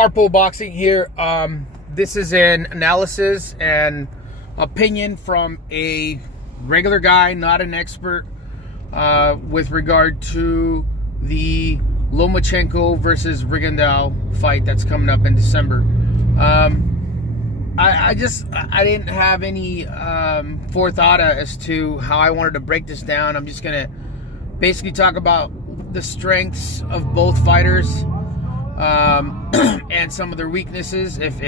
Carpool Boxing here. This is an analysis and opinion from a regular guy, not an expert, with regard to the Lomachenko versus Rigondeaux fight that's coming up in December. I didn't have any forethought as to how I wanted to break this down. I'm just gonna basically talk about the strengths of both fighters. And some of their weaknesses, if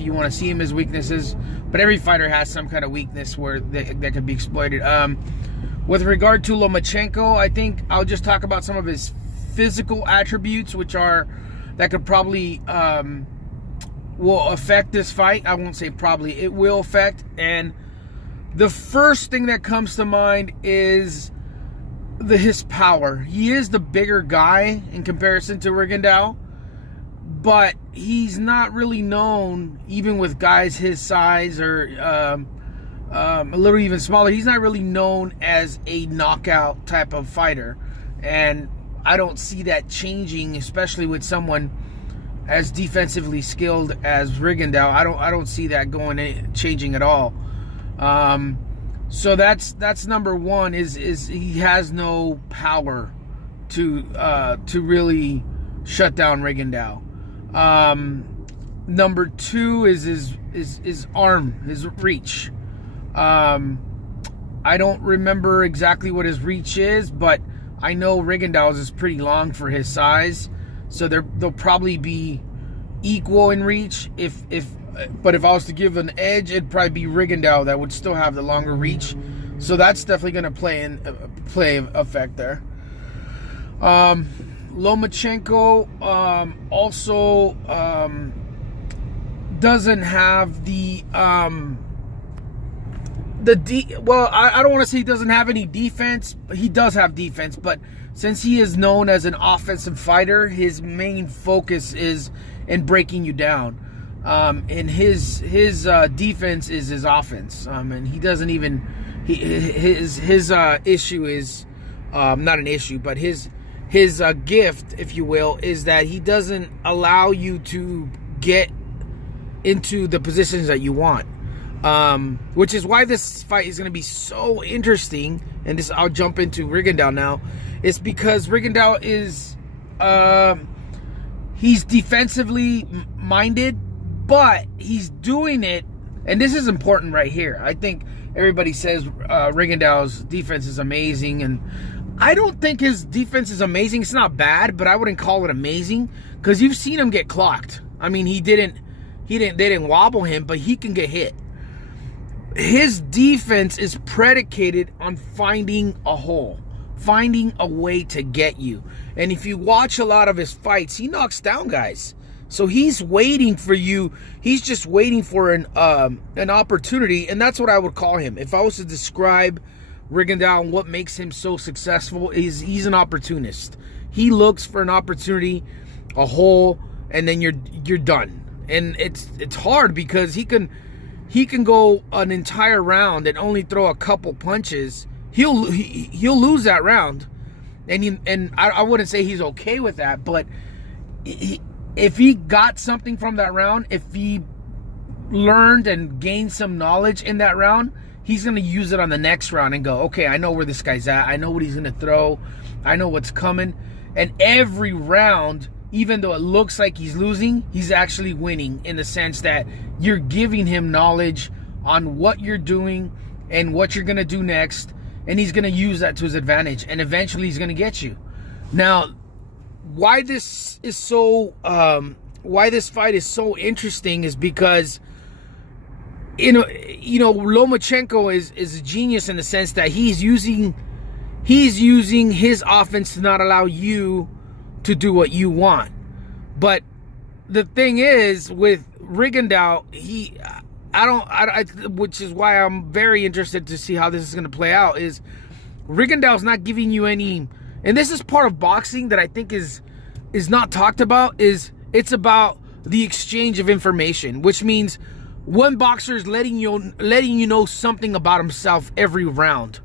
you want to see them as weaknesses, but every fighter has some kind of weakness where that could be exploited. With regard to Lomachenko, I think I'll just talk about some of his physical attributes, that could probably will affect this fight. I won't say probably, it will affect. And the first thing that comes to mind is his power. He is the bigger guy in comparison to Rigondeaux, but he's not really known, even with guys his size or a little even smaller, he's not really known as a knockout type of fighter. And I don't see that changing, especially with someone as defensively skilled as Rigondeaux. I don't see that changing at all. So that's number one, is he has no power to really shut down Rigondeaux. Number two is his arm, his reach. I don't remember exactly what his reach is, but I know Rigondeaux's is pretty long for his size, so they'll probably be equal in reach. But if I was to give an edge, it'd probably be Rigondeaux that would still have the longer reach. So that's definitely going to play effect there. Lomachenko also doesn't have I don't want to say he doesn't have any defense. He does have defense, but since he is known as an offensive fighter, his main focus is in breaking you down. And his defense is his offense. And he doesn't even his issue is not an issue, but his gift, if you will, is that he doesn't allow you to get into the positions that you want. Which is why this fight is going to be so interesting. And I'll jump into Rigondeaux now. It's because Rigondeaux is he's defensively minded, but he's doing it, and this is important right here. I think everybody says Rigondeaux's defense is amazing, and I don't think his defense is amazing. It's not bad, but I wouldn't call it amazing, because you've seen him get clocked. I mean, they didn't wobble him, but he can get hit. His defense is predicated on finding a hole, finding a way to get you. And if you watch a lot of his fights, he knocks down guys. So he's waiting for you. He's just waiting for an opportunity, and that's what I would call him. If I was to describe Rigondeaux and what makes him so successful, is he's an opportunist. He looks for an opportunity, a hole, and then you're done. And it's hard because he can go an entire round and only throw a couple punches. He'll lose that round, and I wouldn't say he's okay with that, but if he got something from that round, if he learned and gained some knowledge in that round, he's going to use it on the next round and go, okay, I know where this guy's at. I know what he's going to throw. I know what's coming. And every round, even though it looks like he's losing, he's actually winning, in the sense that you're giving him knowledge on what you're doing and what you're going to do next, and he's going to use that to his advantage, and eventually he's going to get you. Now, why this fight is so interesting is because Lomachenko is a genius in the sense that he's using his offense to not allow you to do what you want. But the thing is, with Rigondeaux, which is why I'm very interested to see how this is going to play out, is Rigondeaux's not giving you any. And this is part of boxing that I think is not talked about. It's about the exchange of information, which means one boxer is letting you know something about himself every round.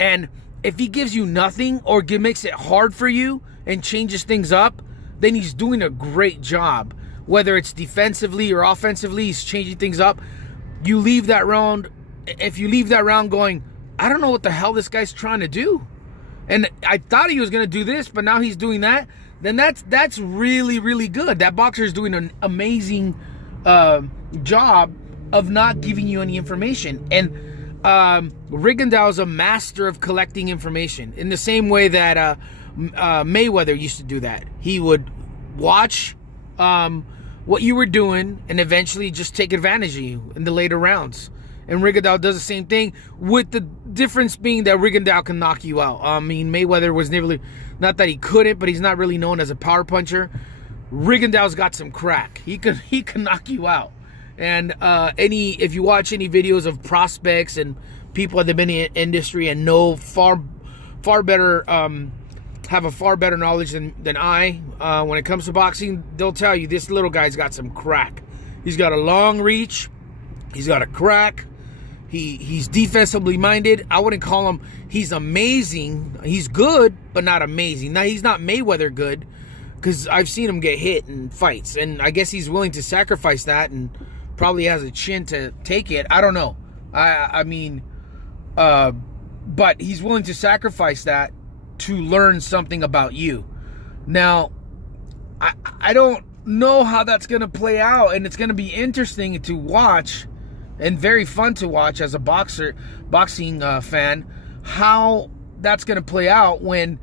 And if he gives you nothing or makes it hard for you and changes things up, then he's doing a great job. whether it's defensively or offensively, he's changing things up. You leave that round, if you leave that round going, I don't know what the hell this guy's trying to do, and I thought he was going to do this, but now he's doing that, then that's really, really good. That boxer is doing an amazing job of not giving you any information. And Rigondeaux is a master of collecting information in the same way that Mayweather used to do that. He would watch what you were doing and eventually just take advantage of you in the later rounds. And Rigondeaux does the same thing, with the difference being that Rigondeaux can knock you out. I mean, Mayweather was never, not that he couldn't, but he's not really known as a power puncher. Rigondeaux's got some crack. He can knock you out. And if you watch any videos of prospects and people that have been in the industry and know far better, have a far better knowledge than I when it comes to boxing, they'll tell you this little guy's got some crack. He's got a long reach. He's got a crack. He's defensively minded. I wouldn't call him, he's amazing. He's good, but not amazing. Now, he's not Mayweather good, because I've seen him get hit in fights, and I guess he's willing to sacrifice that and probably has a chin to take it. I don't know. I mean, but he's willing to sacrifice that to learn something about you. Now, I don't know how that's going to play out, and it's going to be interesting to watch and very fun to watch as a boxing fan, how that's going to play out. When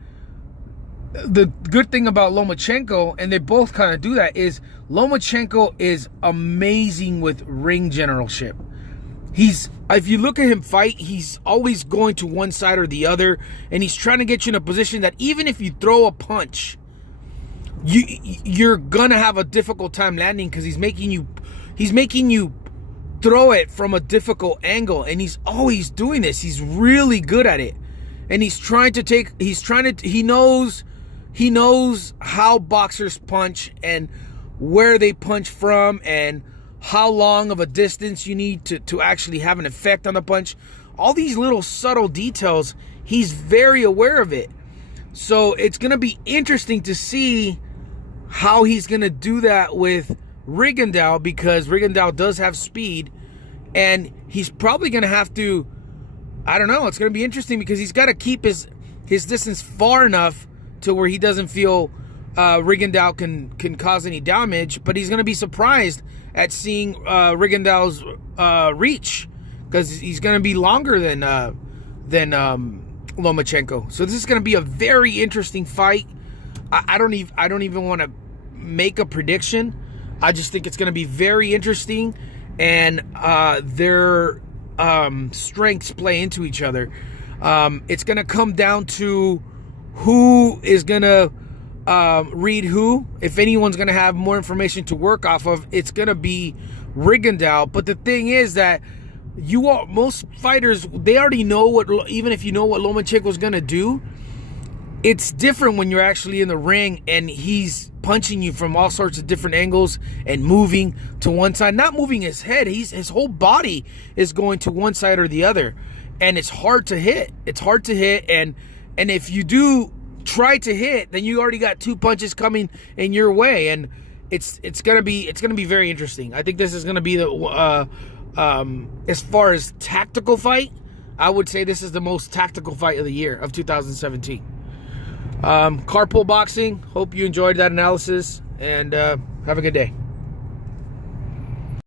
the good thing about Lomachenko, and they both kind of do that, is Lomachenko is amazing with ring generalship. If you look at him fight, he's always going to one side or the other, and he's trying to get you in a position that even if you throw a punch, you're gonna have a difficult time landing, because he's making you throw it from a difficult angle, and he's always doing this. He's really good at it, and he knows how boxers punch and where they punch from and how long of a distance you need to actually have an effect on the punch. All these little subtle details, he's very aware of it. So it's going to be interesting to see how he's going to do that with Rigondeaux, because Rigondeaux does have speed, and he's probably going to have to, I don't know, it's going to be interesting, because he's got to keep his distance far enough to where he doesn't feel Rigondeaux can cause any damage, but he's going to be surprised at seeing Rigondeaux's reach, because he's going to be longer than Lomachenko. So this is going to be a very interesting fight. I don't even want to make a prediction. I just think it's going to be very interesting, and their strengths play into each other. It's going to come down to who is going to read who. If anyone's going to have more information to work off of, it's going to be Rigondeaux. But the thing is that most fighters, they already know what, even if you know what Lomachenko's going to do, it's different when you're actually in the ring and he's punching you from all sorts of different angles and moving to one side. Not moving his head, his whole body is going to one side or the other. And it's hard to hit. It's hard to hit, and if you do try to hit, then you already got two punches coming in your way, and it's gonna be very interesting. I think this is gonna be the as far as tactical fight, I would say this is the most tactical fight of the year of 2017. Carpool boxing. Hope you enjoyed that analysis, and have a good day.